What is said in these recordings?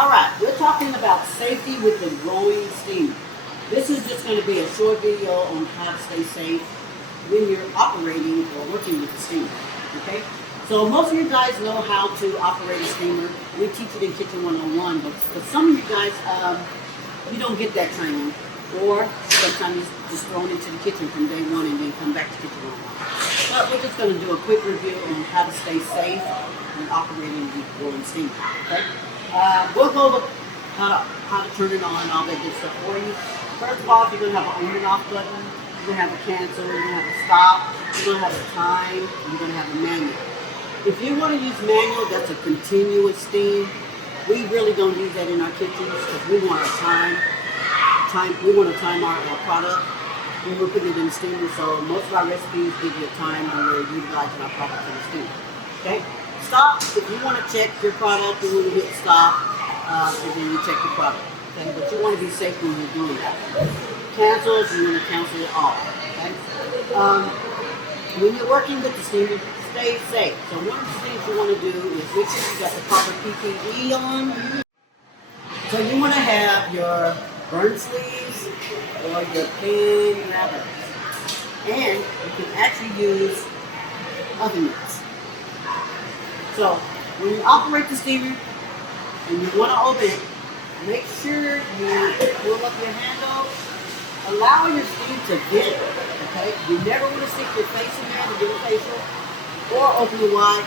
Alright, we're talking about safety with the Groen steamer. This is just going to be a short video on how to stay safe when you're operating or working with the steamer. Okay? So most of you guys know how to operate a steamer. We teach it in Kitchen 101, but for some of you guys, you don't get that training. Or sometimes you're just thrown into the kitchen from day one and then come back to Kitchen 101. But we're just going to do a quick review on how to stay safe when operating the Groen steamer. Okay? We'll go over how to turn it on and all that good stuff for you. First of all, you're going to have an on and off button. You're going to have a cancel. You're going to have a stop. You're going to have a time. You're going to have a manual. If you want to use manual, that's a continuous steam. We really don't use that in our kitchens because we want our time. We want to time our product when we're putting it in the steamer. So most of our recipes give you a time when we're utilizing our product in the steamer. Okay? Stop. If you want to check your product, you want to hit stop, and then you check your product. Okay? But you want to be safe when you're doing that. Cancels, you want to cancel it off. Okay? When you're working with the steamer, stay safe. So one of the things you want to do is make sure you got the proper PPE on. So you want to have your burn sleeves or your pen grabbers. And you can actually use oven mitts. So when you operate the steamer and you want to open it, make sure you pull up your handle, allow your steam to vent. Okay? You never want to stick your face in there to do a facial or open it wide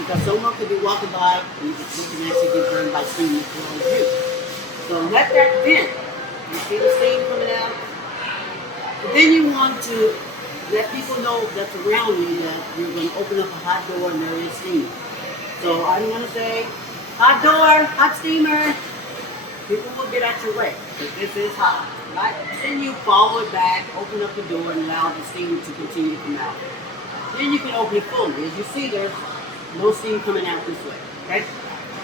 because someone could be walking by and you can actually get burned by steam as well as you. So let that vent. You see the steam coming out? But then you want to let people know that's around you that you're going to open up a hot door and there is steam. So I'm going to say, hot door, hot steamer. People will get out your way because this is hot. Right? Then you follow it back, open up the door and allow the steam to continue to come out. Then you can open it fully. As you see, there's no steam coming out this way. Okay?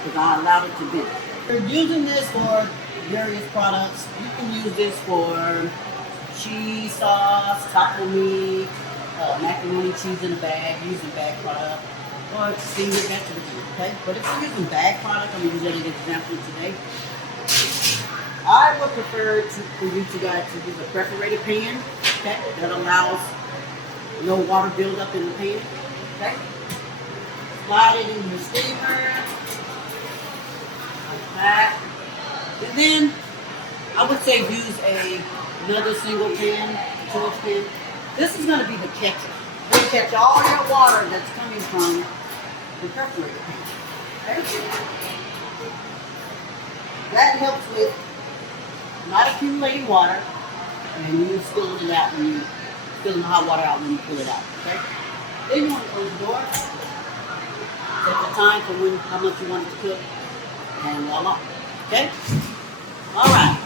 Because I allowed it to vent. You're using this for various products. You can use this for cheese sauce, taco meat, macaroni cheese in a bag, using bag product, or steamed vegetables. Okay, but if you're using bag product, I'm going to use that as an example today. I would prefer for you guys to use a perforated pan. Okay, that allows no water buildup in the pan. Okay, slide it in your steamer. That. And then I would say use another single pan, torch pan. This is going to be the catcher. It's going to catch all your water that's coming from the perforated pan. Okay? That helps with not accumulating water and you spilling it out when you spilling the hot water out when you pull it out. Okay? Then you want to close the door. Set the time for how much you want it to cook. And voila. Okay? Alright.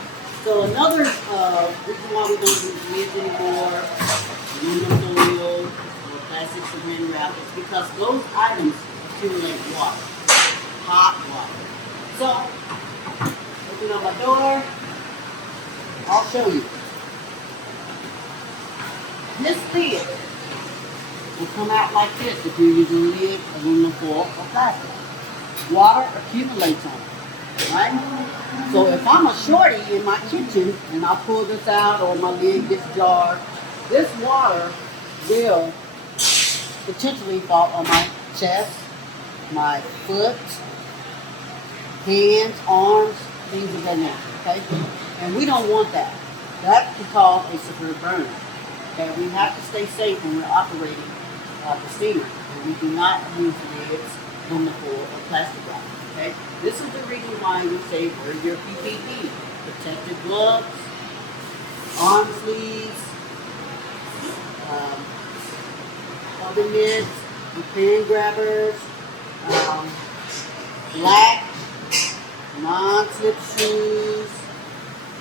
So another reason why we don't use lids anymore, aluminum foil, or plastic saran wrap, is because those items accumulate water. Hot water. So, open up my door. I'll show you. This lid will come out like this if you're using lid, aluminum foil, or plastic. Water accumulates on it, right? So if I'm a shorty in my kitchen and I pull this out or my lid gets jarred, this water will potentially fall on my chest, my foot, hands, arms, things of that nature, okay? And we don't want that. That can cause a severe burn. Okay, we have to stay safe when we're operating the steamer. And we do not use lids, aluminum foil, or plastic wrap. Okay? This is the reason why we say wear your PPE. Protective gloves, arm sleeves, oven mitts, pan grabbers, black, non-slip shoes,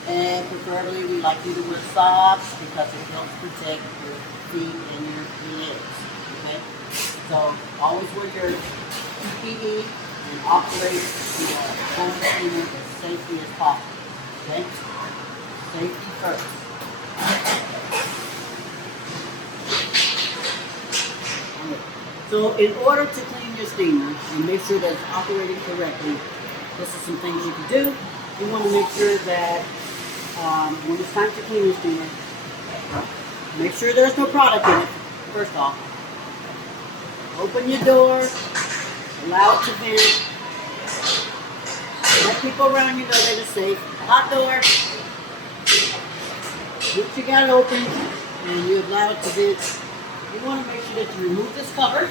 and preferably we like you to wear socks because it helps protect your feet and your legs. Okay? So always wear your PPE and operate your home steamer as safely as possible. Okay? Safety first. So in order to clean your steamer and make sure that it's operating correctly, this is some things you can do. You want to make sure that when it's time to clean your steamer, make sure there's no product in it, first off. Open your door, allow it to vent. Let people around you know that it's safe. Hot door. Once you got it open and you allow it to vent, you want to make sure that you remove this cover.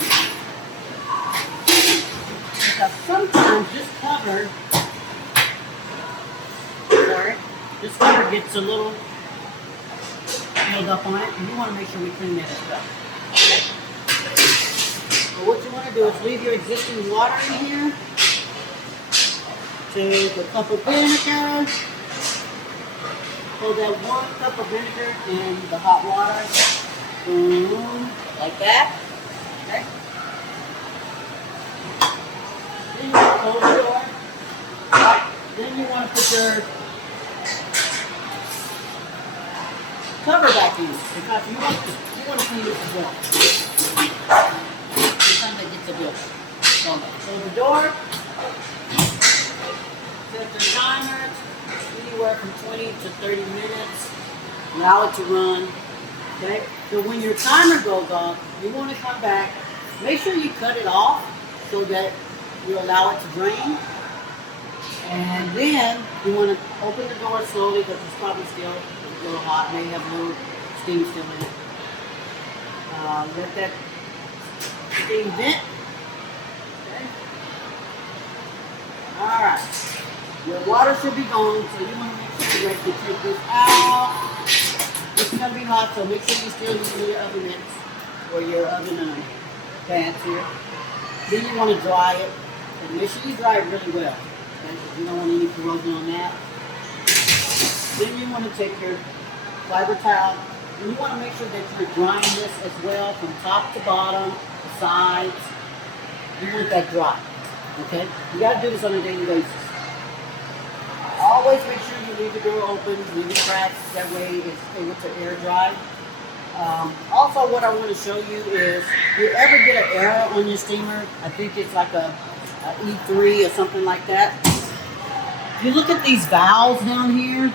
Because sometimes this cover gets a little filled up on it, and you want to make sure we clean that as well. Okay? So what you want to do is leave your existing water in here. Take a cup of vinegar. Hold that 1 cup of vinegar in the hot water. Boom, like that. Okay. Then you want to close the door. Then you want to put your cover back in because you want to clean this as well. Sometimes it gets a bit. So close the door. Set the timer anywhere from 20 to 30 minutes. Allow it to run. Okay. So when your timer goes off, you want to come back. Make sure you cut it off so that you allow it to drain. And then you want to open the door slowly because it's probably still a little hot. May have a little steam still in it. Let that steam vent. Okay. All right. Your water should be gone, so you want to make sure you can take this out. It's going to be hot, so make sure you still use your oven mitts or your oven pads here. Then you want to dry it. And make sure you dry it really well. Okay? Because you don't want any corrosion on that. Then you want to take your fiber towel and you want to make sure that you're drying this as well from top to bottom, the sides. You want that dry. Okay? You got to do this on a daily basis. Always make sure you leave the door open, leave it cracked, that way it's able to air dry. Also, what I want to show you is, if you ever get an error on your steamer, I think it's like a E3 or something like that. If you look at these valves down here,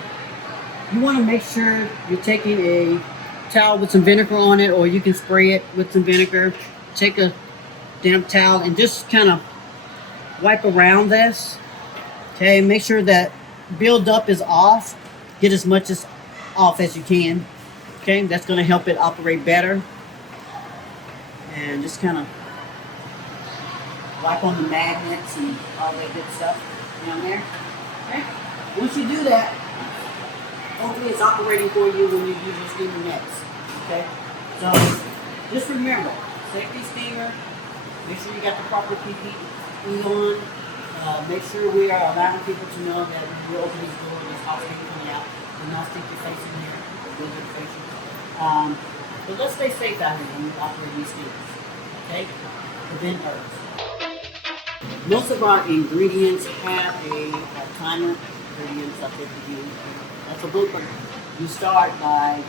you want to make sure you're taking a towel with some vinegar on it, or you can spray it with some vinegar. Take a damp towel and just kind of wipe around this. Okay, make sure that build up is off. Get as much as off as you can. Okay, that's going to help it operate better. And just kind of wipe on the magnets and all that good stuff down there. Okay, once you do that, hopefully it's operating for you when you use your steamer next. Okay, so just remember, safety steamer. Make sure you got the proper PPE on. Make sure we are allowing people to know that when you open these doors, there's hot steam coming out. Do not stick your face in here. Go to your face. But let's stay safe out here when we operate these steamers. Okay? Prevent errors. Most of our ingredients have a timer. Ingredients, I'll take with you. That's a book. You start by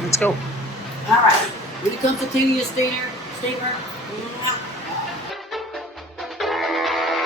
let's go. all right. When it comes to cleaning your steamer,